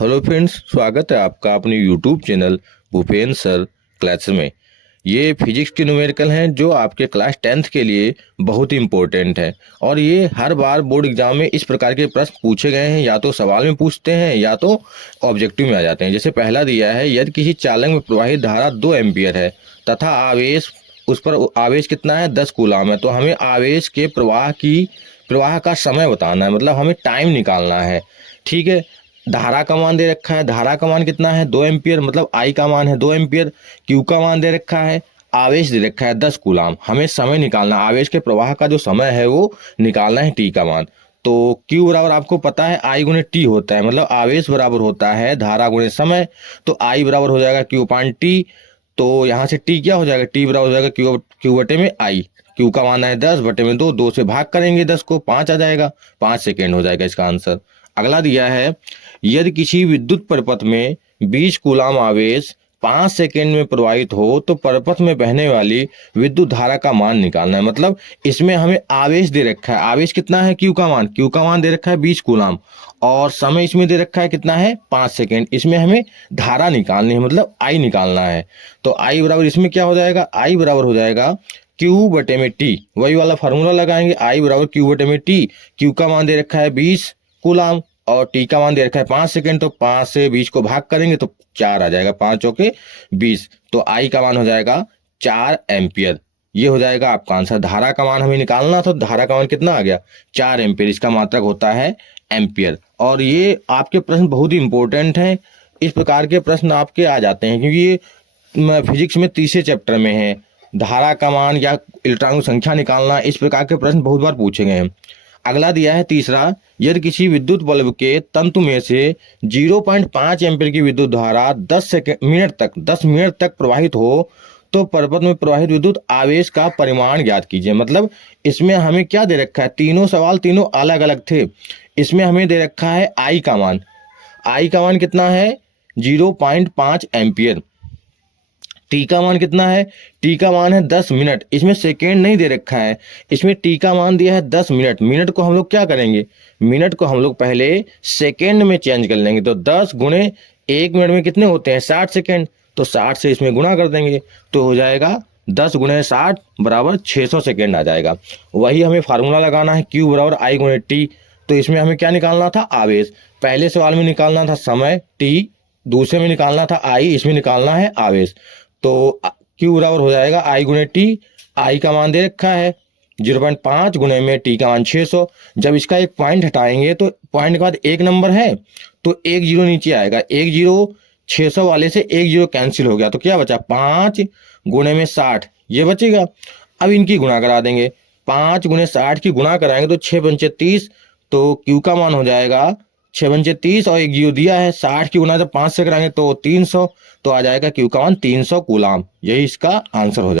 Hello friends, स्वागत है आपका अपने YouTube channel Bhupen sir class में। ये फिजिक्स के न्यूमेरिकल हैं जो आपके क्लास 10th के लिए बहुत ही इम्पोर्टेंट है। और ये हर बार बोर्ड एग्जाम में इस प्रकार के प्रश्न पूछे गए हैं, या तो सवाल में पूछते हैं या तो ऑब्जेक्टिव में आ जाते हैं। जैसे पहला दिया है, यदि किसी चालक में प्रवाहित धारा 2 एम्पियर है तथा आवेश उस पर आवेश कितना है, 10 कूलाम है, तो हमें आवेश के प्रवाह का समय बताना है, मतलब हमें टाइम निकालना है। ठीक है। धारा का मान दे रखा है, धारा का मान कितना है, 2 एम्पियर, मतलब आई का मान है 2 एम्पियर। क्यू का मान दे रखा है, आवेश दे रखा है 10 कूलाम। हमें समय निकालना, आवेश के प्रवाह का जो समय है वो निकालना है, टी का मान। तो Q बराबर आपको पता है आई गुणे टी होता है, मतलब आवेश बराबर होता है धारा गुणे समय। तो आई बराबर हो जाएगा Q अपान टी। तो यहाँ से टी क्या हो जाएगा, टी बराबर हो जाएगा क्यू बटे में आई। क्यू का मान है 10 बटे में 2, 2 से भाग करेंगे 10 को, 5 आ जाएगा, 5 सेकेंड हो जाएगा इसका आंसर। अगला दिया है, यदि किसी विद्युत परिपथ में 20 कूलाम आवेश 5 सेकेंड में प्रवाहित हो तो परिपथ में बहने वाली विद्युत धारा का मान निकालना है। मतलब इसमें हमें आवेश दे रखा है, आवेश कितना है, क्यू का मान दे रखा है 20 कूलाम, और समय इसमें दे रखा है कितना है, 5 सेकेंड। इसमें हमें धारा निकालनी है, मतलब आई निकालना है। तो आई बराबर इसमें क्या हो जाएगा, आई बराबर हो जाएगा क्यू बटे में टी। वही वाला फार्मूला लगाएंगे, आई बराबर क्यू बटे में टी। क्यू का मान दे रखा है 20 कूलाम और टी का मान दे रखा है 5 सेकेंड। तो 5 से 20 को भाग करेंगे तो 4 आ जाएगा, 5 चौके 20। तो आई का मान हो जाएगा 4 एम्पियर। ये हो जाएगा आपका आंसर। धारा का मान हमें निकालना, तो धारा का मान कितना आ गया, 4 एम्पियर। इसका मात्रक होता है एम्पियर। और ये आपके प्रश्न बहुत ही इंपॉर्टेंट हैं। इस प्रकार के प्रश्न आपके आ जाते हैं क्योंकि ये फिजिक्स में तीसरे चैप्टर में है। धारा का मान या इलेक्ट्रॉनों की संख्या निकालना, इस प्रकार के प्रश्न बहुत बार पूछे गए हैं। अगला दिया है तीसरा, यदि किसी विद्युत बल्ब के तंतु में से 0.5 एम्पीयर की विद्युत धारा 10 मिनट तक प्रवाहित हो तो परिपथ में प्रवाहित विद्युत आवेश का परिमाण ज्ञात कीजिए। मतलब इसमें हमें क्या दे रखा है, तीनों सवाल तीनों अलग अलग थे। इसमें हमें दे रखा है आई का मान। आई का मान कितना है, 0.5 एम्पियर। टी का मान कितना है, टी का मान है 10 मिनट। इसमें सेकेंड नहीं दे रखा है, इसमें टी का मान दिया है 10 मिनट। मिनट को हम लोग क्या करेंगे, मिनट को हम लोग पहले सेकेंड में चेंज कर लेंगे। तो 10 गुणे 1 मिनट में कितने होते हैं, 60 सेकेंड। तो 60 से इसमें गुणा कर देंगे तो हो जाएगा 10 गुणे 60 बराबर 600 सेकेंड आ जाएगा। वही हमें फार्मूला लगाना है, क्यू बराबर आई गुणे टी। तो इसमें हमें क्या निकालना था, आवेश। पहले सवाल में निकालना था समय टी, दूसरे में निकालना था आई, इसमें निकालना है आवेश। तो क्यू बराबर हो जाएगा आई गुणे टी। आई का मान दे रखा है 0.5 गुणे में टी का मान 600। जब इसका एक पॉइंट हटाएंगे तो पॉइंट के बाद एक नंबर है तो एक जीरो नीचे आएगा। एक जीरो 600 वाले से एक जीरो कैंसिल हो गया, तो क्या बचा, 5 गुणे में 60 ये बचेगा। अब इनकी गुणा करा देंगे, 5 गुणे 60 की गुणा कराएंगे तो 6 पंचे 30। तो क्यू का मान हो जाएगा 6 पंचे 30 और एक जीरो दिया है, 60 की गुणा जब 5 से कराएंगे तो 300। तो आ जाएगा क्यू का मान 300 कूलाम। यही इसका आंसर हो जाएगा।